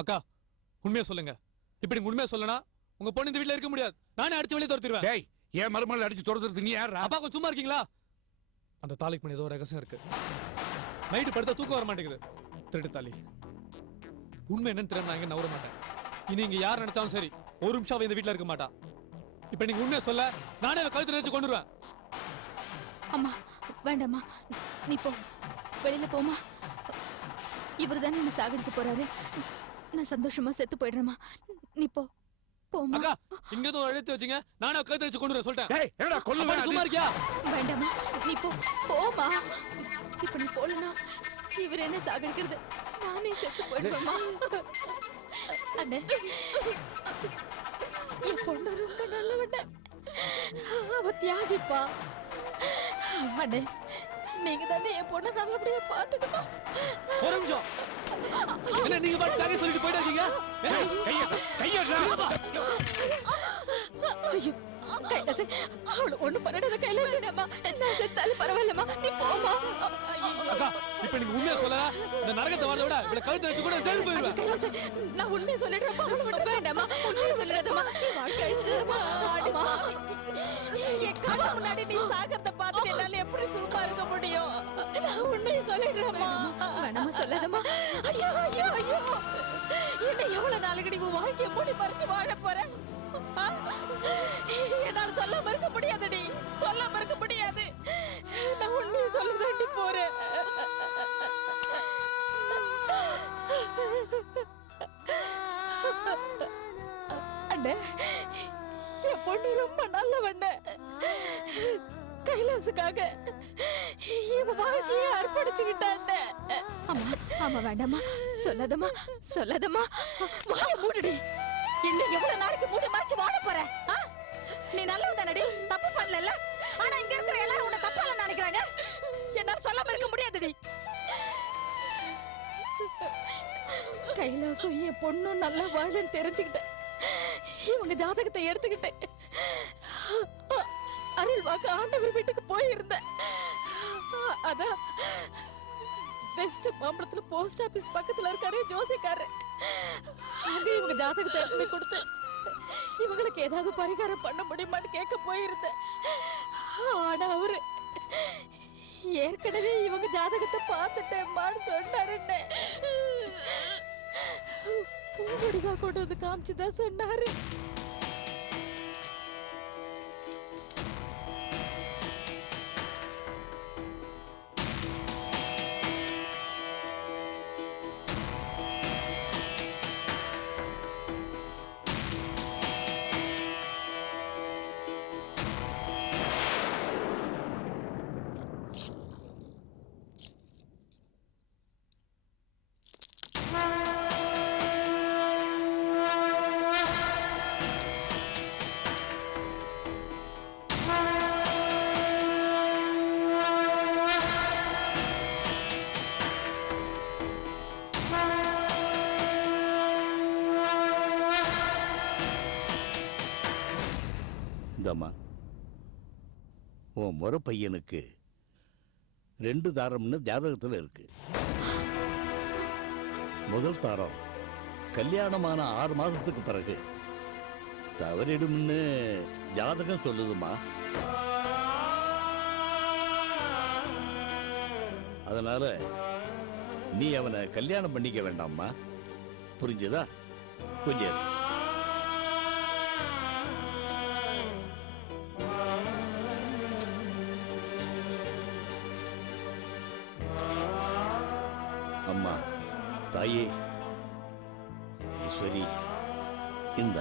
அக்கா உண்மையா சொல்லுங்க. இப்ப நீங்க உண்மையா சொல்லனா உங்க பொண்ணு இந்த வீட்ல இருக்க முடியாது. நானே அடிச்சு வெளியே துரத்திடுவேன். டேய் ஏன் மருமகளை அடிச்சு துரத்துறது நீ யாரா? அப்பா கொஞ்சம் சும்மா இருக்கீங்களா? அந்த தாலிக்கு பண்ணி ஏதோ ஒரு ரகசியம் இருக்கு. நைட்டு படுத்தா தூக்கம் வர மாட்டேங்குது. திருட்டு தாலி. உண்மை என்னன்னு தெரியும். நான் இங்க நவர மாட்டேன். இனி இங்க யார் நினைச்சாலும் சரி ஒரு நிமிஷம் இந்த வீட்ல இருக்க மாட்டா. இப்ப நீங்க உண்மையா சொல்ல நானே கழுத்து நினைச்சு கொண்டுருவேன். அம்மா வேண்டாம்மா, நீ போ, வெளியில போமா. இவர் தானே என்ன சாகடிக்க போறாரு. நான் சந்தோஷமா செத்து போயிடுறேம்மா. நீ போ போமா. அக்கா இங்க ஏதோ எழுத்து வச்சீங்க. நானே கழுத்து நினைச்சு கொண்டுருவேன். சொல்லிட்டேன். டேய் என்னடா கொல்லுவேன். சும்மா இருக்கியா? வேண்டாம்மா, நீ போ போமா. இப்ப நீ போலனா இவர் என்ன சாகடிக்கிறது. நானே செத்து போயிடுவேம்மா. அண்ணே, என் பொண்ணு ரொம்ப நல்லவண்ணே. அவ தியாகிப்பா. அண்ணே, நீங்க தானே என் பொண்ணை நல்லபடியா பாத்துக்கணும். ஒரு நிமிஷம். என்ன நீங்க பாட்டு தாங்க சொல்லிட்டு போயிட்டு இருக்கீங்க? கையடா. ஐயோ கைலாசே, அவளை ஒண்ணு பண்ணாத கைலாசேடா. நான் செத்தாலும் பரவாயில்லம்மா, நீ போமா. அக்கா இப்ப நீங்க உண்மையா சொல்லல இந்த நரகத்தை வாழ விட இவளை கழுத்து வச்சு கூட ஜெயில் போயிடுவேன். கைலாசே, நான் உண்மையை சொல்லிடுறேன். அவளை மட்டும் வேண்டாமா, உண்மையை சொல்லிடாதம்மா. நீ வாழ்க்கை அழிச்சதம்மா. ஆடுமா, என் கண்ணு முன்னாடி நீ சாகத்தை பார்த்துட்டு என்னால எப்படி சும்மா இருக்க முடியும்? நான் உண்மையை சொல்லிடுறேம்மா. வேண்டாமா சொல்லாதம்மா. ஐயோ ஐயோ ஐயோ, என்ன எவ்வளவு நாளைக்கு உன் வாழ்க்கையை மூடி பறிச்சு வாழ போறேன். என்னால சொல்லாம இருக்க முடியாதுடி, சொல்லாம இருக்க முடியாது. நான் உண்மையை சொல்ல தாண்டி போறேன். அண்ணே, என் பொண்ணு ரொம்ப நல்லவண்ண. கைலாசுக்காக இவன் வாழ்க்கையை அர்ப்பணிச்சுக்கிட்டான். அம்மா ஆமா வேண்டாமா, சொல்லாதம்மா சொல்லாதம்மா. வாய மூடுடி. இன்னும் எவ்வளவு நாளைக்கு மூடி மறைச்சு வாழ போற? நீ நல்லவன் தானடி, தப்பு பண்ணல. ஆனா இங்க இருக்கிற எல்லாரும் உன்னை தப்பால நினைக்கிறாங்க. என்னால சொல்லாம இருக்க முடியாதுடி. கைலாசம் என் பொண்ணும் நல்லா வாழன்னு தெரிஞ்சுக்கிட்டேன். இவங்க ஜாதகத்தை எடுத்துக்கிட்டேன். அருள் வாக்கு ஆண்டவர் வீட்டுக்கு போயிருந்தேன். அதான் வெஸ்ட் மாம்பலத்துல போஸ்ட் ஆபீஸ் பக்கத்துல இருக்காரு ஜோசிக்காரு. அங்க இவங்க ஜாதகத்தை எடுத்து கொடுத்து இவங்களுக்கு ஏதாவது பரிகாரம் பண்ண முடியுமான்னு கேட்க போயிருந்தேன். ஆனா அவரு ஏற்கனவே இவங்க ஜாதகத்தை பார்த்துட்டேன்மான்னு சொன்னாருன்னு பூமுடிகா கொண்டு வந்து காமிச்சுதான் சொன்னாரு. இந்தம்மா, உன் முறை பையனுக்கு 2 தாரம்னு ஜாதகத்தில் இருக்கு. முதல் தாரம் கல்யாணமான 6 மாதத்துக்கு பிறகு தவறிடும்னு ஜாதகம் சொல்லுதுமா. அதனால நீ அவனை கல்யாணம் பண்ணிக்க வேண்டாம்மா, புரிஞ்சுதா? கொஞ்சம் அம்மா, தாயே ஈஸ்வரி, இந்த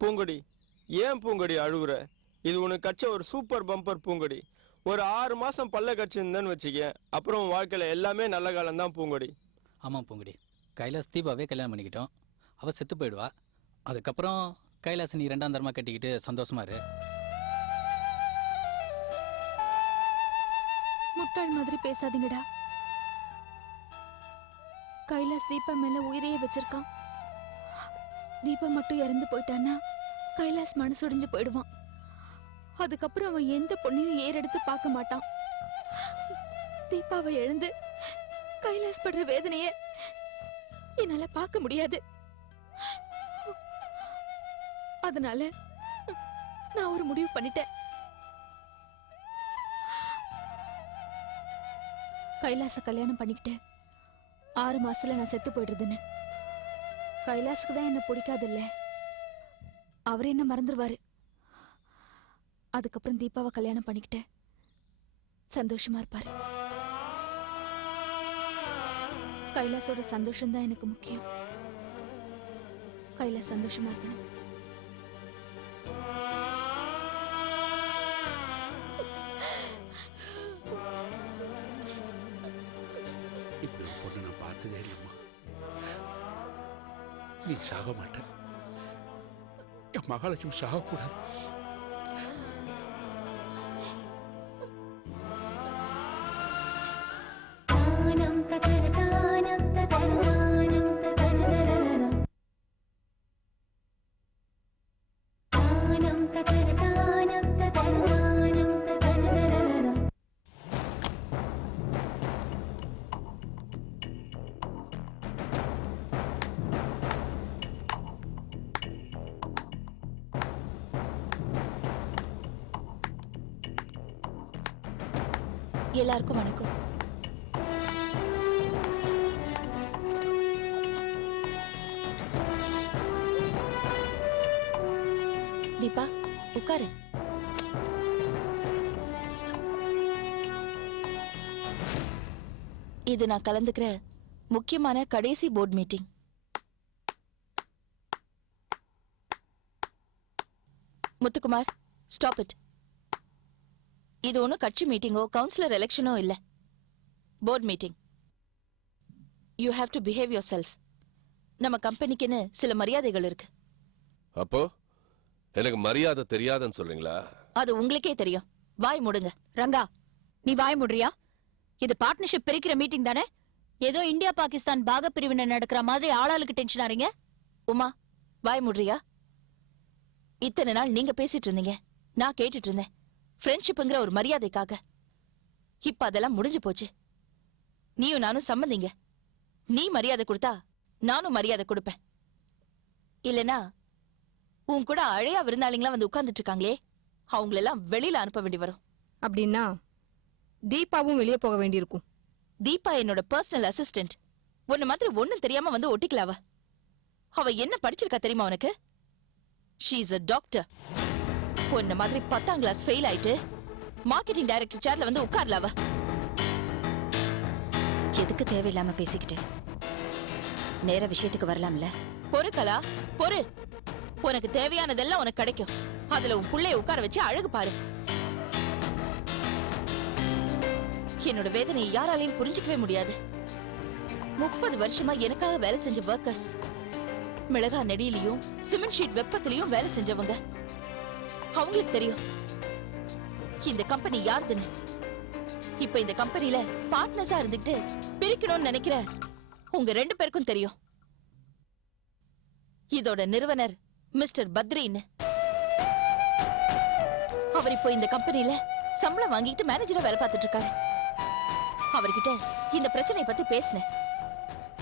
பூங்கொடி, ஏன் பூங்கொடி அழுகுற? இது உனக்கு கட்ச ஒரு சூப்பர் பம்பர் பூங்கொடி. ஒரு 6 மாசம் பல்ல கட்சிருந்தேன்னு வச்சுக்க, அப்புறம் உன் வாழ்க்கையில எல்லாமே நல்ல காலம் தான் பூங்கொடி. ஆமாம் பூங்கொடி, கைலாஸ் தீபாவே கல்யாணம் பண்ணிக்கிட்டோம். அவள் செத்து போயிடுவா. அதுக்கப்புறம் கைலாஸ் நீ 2ஆம் தரமாக கட்டிக்கிட்டு சந்தோஷமா இரு. முட்டாள் மாதிரி பேசாதீங்கடா. கைலாஸ் தீபா மேல உயிரையே வச்சிருக்கான். தீபா மட்டும் இறந்து போயிட்டான்னா கைலாஸ் மனசுடைஞ்சு போயிடுவான். அதுக்கப்புறம் அவன் எந்த பொண்ணையும் ஏறெடுத்து பார்க்க மாட்டான். தீபாவை எழுந்து கைலாஸ் படுற வேதனைய என்னால பார்க்க முடியாது. அதனால நான் ஒரு முடிவு பண்ணிட்டேன். கைலாச கல்யாணம் பண்ணிக்கிட்டு 6 மாசத்துல நான் செத்து போயிடுறதுன்னு. கைலாஸுக்கு தான் என்ன பிடிக்காதில்ல, அவரே என்ன மறந்துடுவாரு. அதுக்கப்புறம் தீபாவை கல்யாணம் பண்ணிக்கிட்டு சந்தோஷமா இருப்பாரு. கைலாசோட சந்தோஷம் தான் எனக்கு முக்கியம். கைலாஸ் சந்தோஷமா இருக்கணும். இப்படி ஒரு பொண்ணு நான் பார்த்ததே இல்லைம்மா. நீ சாக மாட்ட, என் மகாலட்சுமி சாகக்கூடாது. எல்லாருக்கும் வணக்கம். தீபா உட்காரு. இது நான் கலந்துக்கிற முக்கியமான கடைசி board meeting. Muthukumar, stop it. இது ஒன்றும் கட்சி மீட்டிங்கோ கவுன்சிலர் எலெக்ஷனோ இல்ல, board meeting. You have to behave yourself. நம்ம கம்பெனிக்குன்னு சில மரியாதைகள் இருக்கு. அப்போ எனக்கு மரியாதை தெரியாதுன்னு சொல்றீங்களா? அது உங்களுக்கே தெரியும். வாய் மூடுங்க. ரங்கா, நீ வாய் மூடுறியா? இது பார்ட்னர்ஷிப் பிரிக்கிற மீட்டிங் தானே? ஏதோ இந்தியா பாகிஸ்தான் பாக பிரிவினை நடக்கிற மாதிரி ஆளாளுக்கு டென்ஷன் ஆறீங்க. உமா, வாய் மூடுறியா? இத்தனை நாள் நீங்க பேசிட்டு இருந்தீங்க, நான் கேட்டுட்டு இருந்தேன். ஃப்ரெண்ட்ஷிப்புங்கிற ஒரு மரியாதைக்காக. இப்ப அதெல்லாம் முடிஞ்சு போச்சு. நீயும் நானும் சம்மதிங்க. நீ மரியாதை கொடுத்தா நானும் மரியாதை கொடுப்பேன். இல்லனா உன் கூட அழையா விருந்தாளிங்களா வந்து உட்கார்ந்துட்டு இருக்காங்களே, அவங்களெல்லாம் வெளியில அனுப்ப வேண்டி வரும். அப்படின்னா தீபாவும் வெளியே போக வேண்டியிருக்கும். தீபா என்னோட பர்சனல் அசிஸ்டன்ட். உன்ன மாதிரி ஒண்ணும் தெரியாம வந்து ஒட்டிக்கலாவ. அவ என்ன படிச்சிருக்கா தெரியுமா உனக்கு? She is a doctor. உன்ன மாதிரி 10ஆம் கிளாஸ் ஃபெயில் ஆயிட்டு மார்க்கெட்டிங் டைரக்டர் சேர்ல வந்து உட்கார்லாவ. எதுக்கு தேவையில்லாம பேசிக்கிட்டு? நேர விஷயத்துக்கு வரலாம்ல. பொறு கலா, பொறு. உனக்கு தேவையானதெல்லாம் உனக்கு கிடைக்கும். அதுல உன் புள்ளைய உட்கார வச்சு அழகு பாரு. என்னோட வேதனையை யாராலையும் புரிஞ்சுக்கவே முடியாது. 30 வருஷமா எனக்காக வேலை செஞ்ச ஒர்க்கர்ஸ், மிளகா நெடியிலையும் சிமெண்ட் ஷீட் வெப்பத்திலையும் வேலை செஞ்சவங்க, அவங்களுக்கு தெரியும் இந்த கம்பெனி யாருதுன்னு. இப்ப இந்த கம்பெனில பார்ட்னர்ஸா இருந்துட்டு பிரிக்கணும்னு நினைக்கிற உங்க 2 பேருக்கும் தெரியும். இதோட நிறுவனர் மிஸ்டர் பத்ரின்னு. அவர் இப்போ இந்த கம்பெனில சம்பளம் வாங்கிட்டு மேனேஜரா வேலை பார்த்துட்டு இருக்காரு. அவர்கிட்ட இந்த பிரச்சனையை பத்தி பேசினேன்.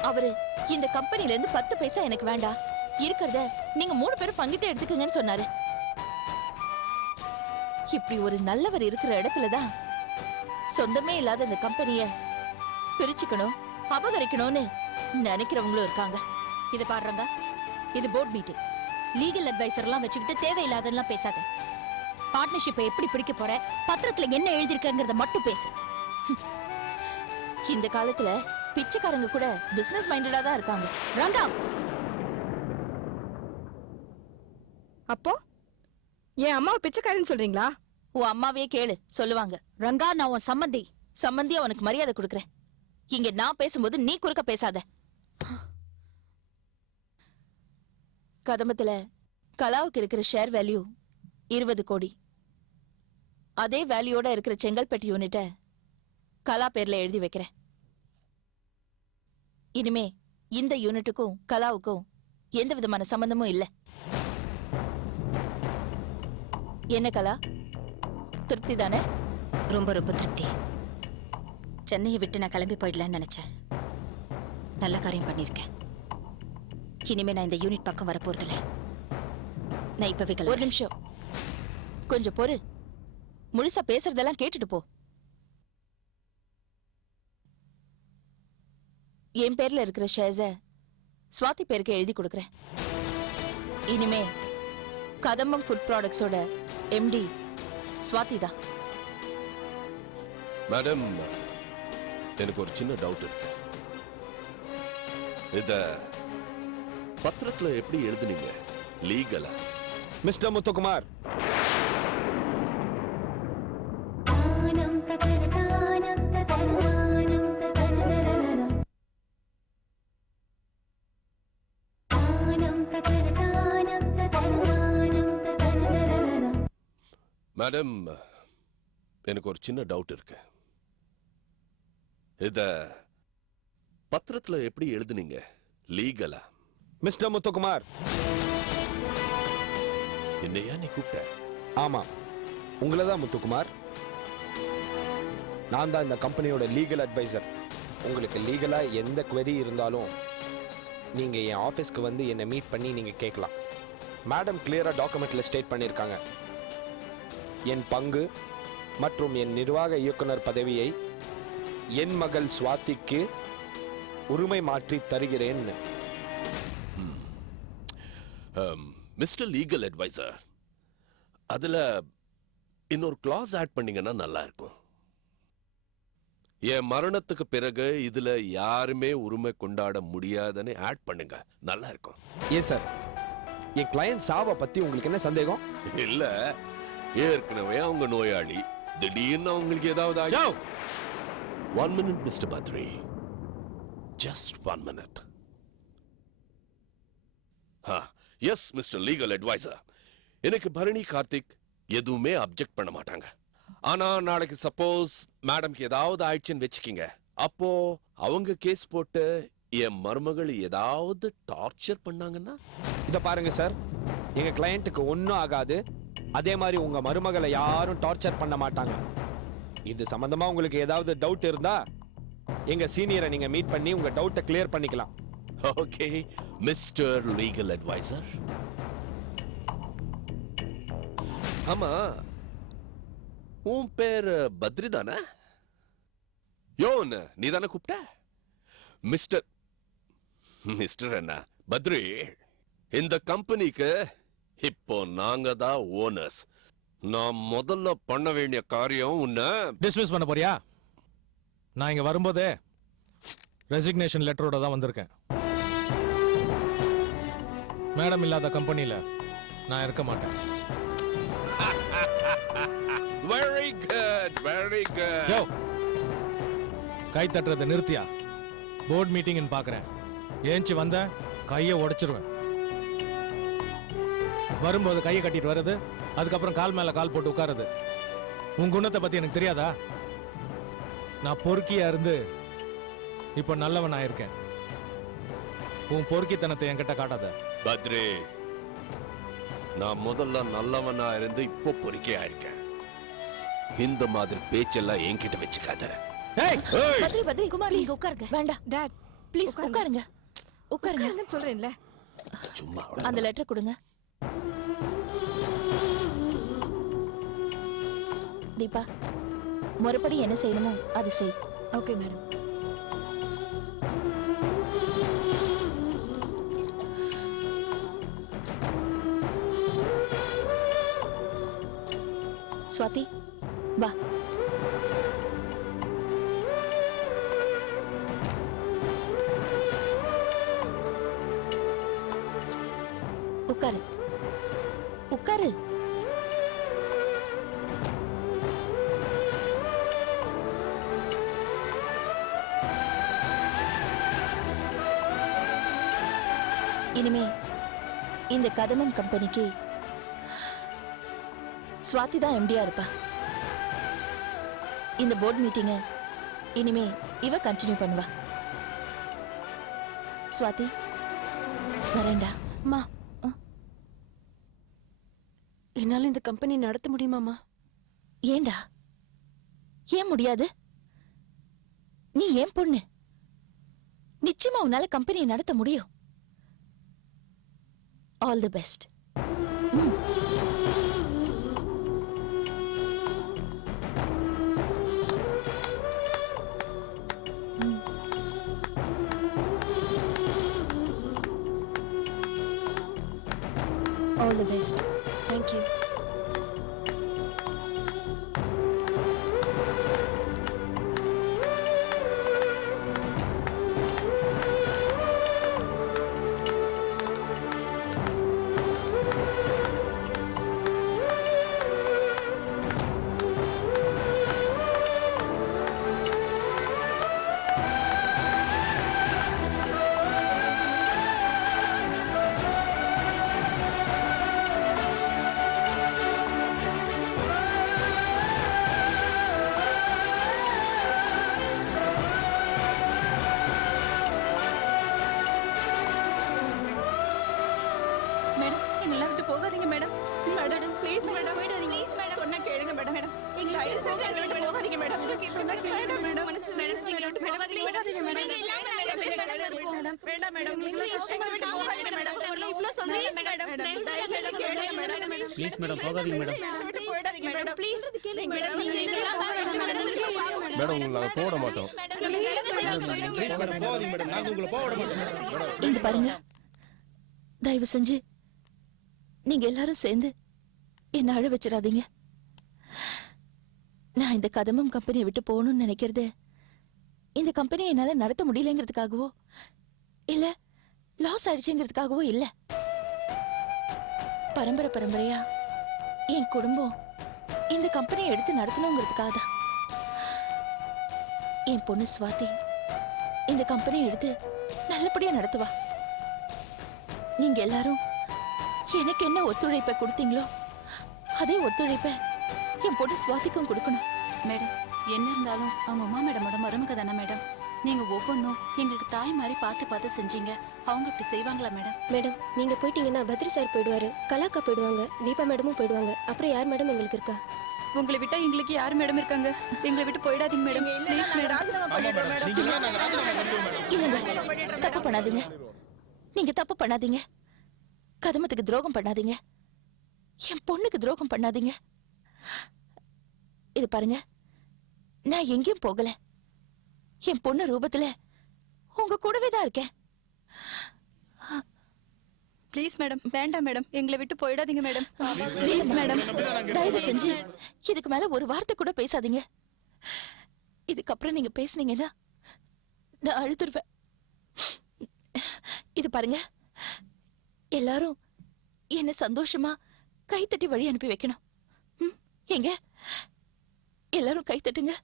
அவரு இந்த கம்பெனில இருந்து 10 பைசா எனக்கு வேண்டாம், இருக்கிறத நீங்க 3 பேரும் பங்கிட்டு எடுத்துக்கங்கன்னு சொன்னாரு. இப்படி ஒரு நல்லவர் இருக்கிற இடத்துலதான் சொந்தமே இல்லாத இந்த கம்பெனிய பிரிச்சுக்கணும், அபகரிக்கணும்னு நினைக்கிறவங்களும் இருக்காங்க. இது பாடுறங்க, இது போர்ட் மீட்டிங். லீகல் அட்வைசர் எல்லாம் வச்சுக்கிட்டு தேவையில்லாதெல்லாம் பேசாத. பார்ட்னர்ஷிப்பை எப்படி பிடிக்க போற, பத்திரத்துல என்ன எழுதிருக்கங்கிறத மட்டும் பேசு. இந்த காலத்துல பிச்சைக்காரங்க கூட பிசினஸ் மைண்டடா தான் இருக்காங்க. ரங்கா, அப்போ என் அம்மாவை பிச்சைக்காரன்னு சொல்றீங்களா? உன் அம்மாவே கேளு, சொல்லுவாங்க. ரங்கா, நான் உன் சம்மந்தி. சம்பந்தியா உனக்கு மரியாதை கொடுக்கறேன். இங்க நான் பேசும்போது நீ குறுக்க பேசாத. கதம்பத்துல கலாவுக்கு இருக்கிற ஷேர் வேல்யூ 20 கோடி. அதே வேல்யூயோட இருக்கிற செங்கல்பட்டு யூனிட்ட கலா பேர்ல எழுதி வைக்கிறேன். இனிமே இந்த யூனிட்டுக்கும் கலாவுக்கும் எந்த விதமான சம்பந்தமும் இல்ல. என்ன கலா, திருப்தி தானே? ரொம்ப ரொம்ப திருப்தி. சென்னையை விட்டு நான் கிளம்பி போயிடலான்னு நினைச்சேன். நல்ல காரியம் பண்ணிருக்கேன். இனிமே நான் இந்த யூனிட் பக்கம் வர போறதில்ல. நான் இப்பவே ஒரு கிளம்புறேன். நிமிஷம், கொஞ்சம் பொறு. முழுசா பேசுறதெல்லாம் கேட்டுட்டு போ. என் பேர்ல இருக்கிற ஷேர்ஸ ஸ்வாதி பேருக்கு எழுதி கொடுக்கறேன். இனிமே கதம்பம் ஃபுட் ப்ராடக்ட்ஸோட எம்டி ஸ்வாதி தான். மேடம், எனக்கு ஒரு சின்ன டவுட் இருக்கு. இத பத்திரத்துல எப்படி எழுதுனீங்க? லீகலா? மிஸ்டர் முத்துக்குமார், மேடம், எனக்கு ஒரு சின்ன டவுட் இருக்கு. இத பத்திரத்துல எப்படி எழுதுனீங்க? லீகலா? மிஸ்டர் முத்துக்குமார். என்னையா நீ கூப்பிட்ட? ஆமா, உங்களை தான் முத்துக்குமார். நான் தான் இந்த கம்பெனியோட லீகல் அட்வைசர். உங்களுக்கு லீகலா எந்த query இருந்தாலும் நீங்க என் ஆபீஸ்க்கு வந்து என்னை மீட் பண்ணி நீங்க கேட்கலாம். மேடம் கிளியரா டாக்குமெண்ட்ல ஸ்டேட் பண்ணியிருக்காங்க. என் பங்கு மற்றும் என் நிர்வாக இயக்குனர் பதவியை என் மகள் ஸ்வாதிக்கு உரிமை மாற்றி தருகிறேன்னு. மிஸ்டர் லீகல் அட்வைசர், அதுல இன்னொரு கிளாஸ் ஆட் பண்ணீங்கன்னா நல்லா இருக்கும். என் மரணத்துக்கு பிறகு இதுல யாருமே உரிமை கொண்டாட முடியாதுன்னு ஆட் பண்ணுங்க, நல்லா இருக்கும். ஏன் சார், என் கிளையண்ட் சாவை பத்தி உங்களுக்கு என்ன சந்தேகம்? இல்ல, ஏற்கனவே அவங்க நோயாளி, திடீர்னு அவங்களுக்கு ஏதாவது ஆயோ. 1 minute mister Badri, just 1 minute. Yes mister legal adviser, எனக்கு பரணி கார்த்திக் எதுவுமே அப்செக்ட் பண்ண மாட்டாங்க. ஆனா நாளைக்கு சப்போஸ் மேடம்க்கு ஏதாவது ஆயிடுச்சுன்னு வச்சுக்கிங்க, அப்போ அவங்க கேஸ் போட்டு என் மருமகள் ஏதாவது டார்ச்சர் பண்ணாங்கன்னா? இத பாருங்க சார், எங்க கிளையண்ட்டுக்கு ஒன்றும் ஆகாது. அதே மாதிரி உங்க மருமகளை யாரும் டார்ச்சர் பண்ண மாட்டாங்க. இது சம்பந்தமா உங்களுக்கு ஏதாவது டவுட் இருந்தா எங்க சீனியரை நீங்க மீட் பண்ணி உங்க டவுட்டை கிளியர் பண்ணிக்கலாம். Okay mister legal adviser. ஆமா, உன் பேர் பத்ரி தானே? யோன், நீ தானே கூப்பிட்ட? மிஸ்டர் மிஸ்டர் என்ன பத்ரி, இந்த கம்பெனிக்கு இப்போ நாங்க தான் ஓனர்ஸ். நான் முதல்ல பண்ண வேண்டிய காரியம் உன்னை டிஸ்மிஸ் பண்ண போறியா? நான் இங்க வரும்போதே ரெசிக்னேஷன் லெட்டரோட தான் வந்திருக்கேன். மேடம் இல்லாத கம்பெனில நான் இருக்க மாட்டேன். Very good, very good. யோ, கை தட்டுறதை நிறுத்தியா? போர்ட் மீட்டிங் பாக்குறேன். ஏஞ்சி வந்த கையை உடைச்சிருவேன். வரும்போது கையை கட்டிட்டு வர்றது, அதுக்கப்புறம் கால் மேல கால் போட்டு உட்காருது. உன் குணத்தை பத்தி எனக்கு தெரியாதா? நான் பொறுக்கியா இருந்து இப்ப நல்லவன் ஆயிருக்கேன். உன் பொறுக்கித்தனத்தை என்கிட்ட காட்டாத. பத்ரி, நான் முதல்ல நல்லவனா இருந்து இப்போ பொறுக்கியா இருக்கேன். இந்த மாதிரி பேச்செல்லாம் என்கிட்ட வச்சுக்காத. பத்ரி, பத்ரி, குமார், நீங்க உட்காருங்க. வேண்டாம் டாட், ப்ளீஸ் உட்காருங்க. உட்காருங்க சொல்றேன்ல. சும்மா அந்த லெட்டர் கொடுங்க. தீபா, முறைப்படி என்ன செய்யணுமோ அது செய். Okay madam. ஸ்வாதி, வா. உட்காரு, உட்காரு. இனிமே இந்த கதமம் கம்பெனிக்கு ஸ்வாதி தான் எம்டியா இருப்பா. இந்த போர்ட் மீட்டிங்க இனிமே இவ கண்டினியூ பண்ணுவா. ஸ்வாதி, வரேன்டா. அம்மா என்னால இந்த கம்பெனி நடத்த முடியுமாமா? ஏண்டா ஏன் முடியாது? நீ ஏன் பொண்ணு, நிச்சயமா உன்னால கம்பெனியை நடத்த முடியும். All the best. All the best. Thank you. Please madam போகாதீங்க மேடம். மேடம் உங்களை நாங்கள் போட மாட்டோம். இங்க பாருங்க, தயவு செஞ்சு நீங்க எல்லாரும் சேர்ந்து என்ன அழ வச்சிடாதீங்க. நான் இந்த கதம்பம் கம்பெனியை விட்டு போகணும்னு நினைக்கிறது இந்த கம்பெனியை என்னால நடத்த முடியலங்கிறதுக்காகவோ இல்ல லாஸ் ஆயிடுச்சுங்கிறதுக்காகவோ இல்ல. பரம்பரை பரம்பரையா என் குடும்பம் இந்த கம்பெனியை எடுத்து நடத்தணுங்கிறதுக்காக தான். என் பொண்ணு சுவாதி இந்த கம்பெனியை எடுத்து நல்லபடியா நடத்துவா. நீங்க எல்லாரும் எனக்கு என்ன ஒத்துழைப்பை கொடுத்தீங்களோ அதே ஒத்துழைப்பை என் பொண்ணு சுவாதிக்கும் கொடுக்கணும். மேடம், என்ன இருந்தாலும் அவங்க அம்மா மேடமோட மருமக தானே மேடம். நீங்க ஒவ்வொன்றும் எங்களுக்கு தாய் மாதிரி பார்த்து பார்த்து செஞ்சீங்க. அவங்க இப்படி செய்வாங்களா மேடம்? மேடம், நீங்க போயிட்டீங்கன்னா பத்ரி சார் போயிடுவாரு, கலாக்கா போயிடுவாங்க, தீபா மேடமும் போயிடுவாங்க. அப்புறம் யார் மேடம் எங்களுக்கு இருக்கா? உங்களை விட்டா எங்களுக்கு யார் மேடம் இருக்காங்க? எங்களை விட்டு போயிடாதீங்க மேடம். Please madam. இல்லங்க, தப்பு பண்ணாதீங்க. நீங்க தப்பு பண்ணாதீங்க. கதமத்துக்கு துரோகம் பண்ணாதீங்க. என் பொண்ணுக்கு துரோகம் பண்ணாதீங்க. இது பாருங்க, நான் எங்கேயும் போகல. என் பொண்ணு ரூபத்துல உங்க கூடவே தான் இருக்கேன். ப்ளீஸ் மேடம், வேண்டாம் மேடம், எங்களை விட்டு போயிடாதீங்க மேடம். ப்ளீஸ் மேடம், தயவு செஞ்சு இதுக்கு மேல ஒரு வார்த்தை கூட பேசாதீங்க. இதுக்கப்புறம் நீங்க பேசுனீங்கன்னா நான் அழுதுருவேன். இது பாருங்க, எல்லாரும் என்ன சந்தோஷமா கைத்தட்டி வழி அனுப்பி வைக்கணும். எங்க எல்லாரும் கைத்தட்டுங்க.